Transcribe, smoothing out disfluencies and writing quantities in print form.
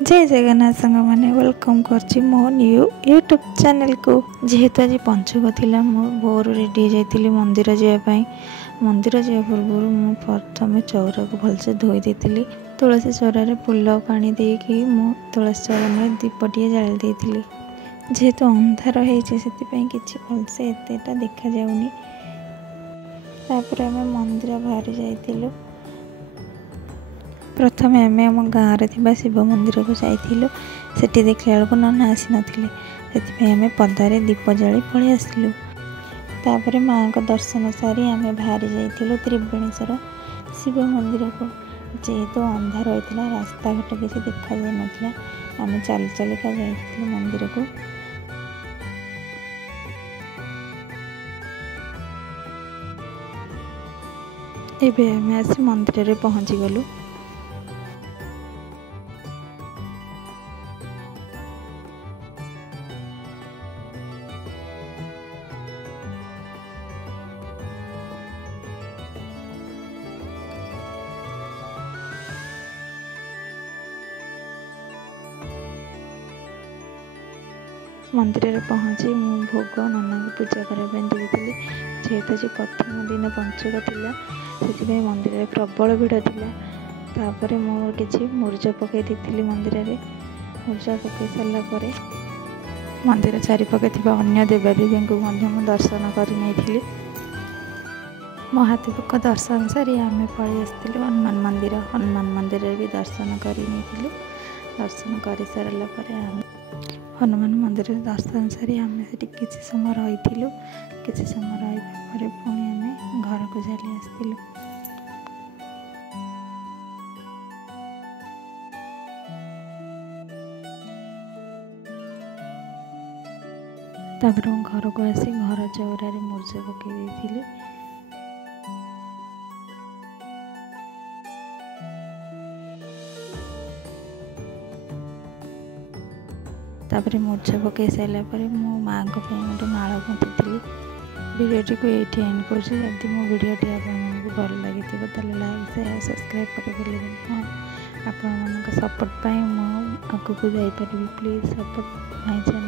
जय जगन्नाथ सांग मैंने वेलकम कर मो न्यू यूट्यूब चैनल को। जेहेतु आज पंचक थिला मो भोर रेडी जाइली मंदिर जावाई। मंदिर जा पूर्व मु प्रथम चौरा को भलसे धोई देती। तुलसी चौरार फूल पानी देकी मु तुलसी चौरा में दीपटे जाली देती। जेहेतु अंधार होती किसी भलसे एतेटा देखा जाऊनी। तापर आम मंदिर बाहर जाइलु। प्रथम आम आम गाँव में शिव मंदिर को जाइलु। सेठी देखला बेलू नना आसी नथिले, से आम पदारे दीप जाली पलि आसलु। तापर माँ को दर्शन सारी आम बाहर जाइलु त्रिवेणीश्वर शिव मंदिर को। जेहेतु अंधार होता रास्ता घाट किसी देखा जा ना, आम चली चलिका जाइलु मंदिर को। एबे आम आसी मंदिर में पहुँची गलु। मंदिर में पहुँची मु भोग नना को पूजा करने देती। जेहेतु आज प्रथम दिन पंचक थिला से मंदिर में प्रबल भिड़ थिला। तापर मु किसी मुर्जा पकई देती। मंदिर में मुर्जा पकई सारा पर मंदिर चारिपाखे थिबा अन्य देवादेवी को दर्शन कर महादेव दर्शन सारी आम पलि आसलु हनुमान मंदिर। हनुमान मंदिर भी दर्शन कर दर्शन कर सारा पर आम हनुमान मंदिर दर्शन सारी आम किसी समय रही। किसी समय रही पुणी आम घर को चली आसलु। तापर घर को आसी घर चौरार मुर्जा पकई देती। तापर मुर्जा पकई सारा मो माँ को गोटे माला गुंथी। वीडियो को ये एंड कर। जब मो वीडियोटी आपको भल लगी लाइक शेयर सब्सक्राइब कर हाँ आपण सपोर्ट पाई मु आगू जापर। Please support my channel.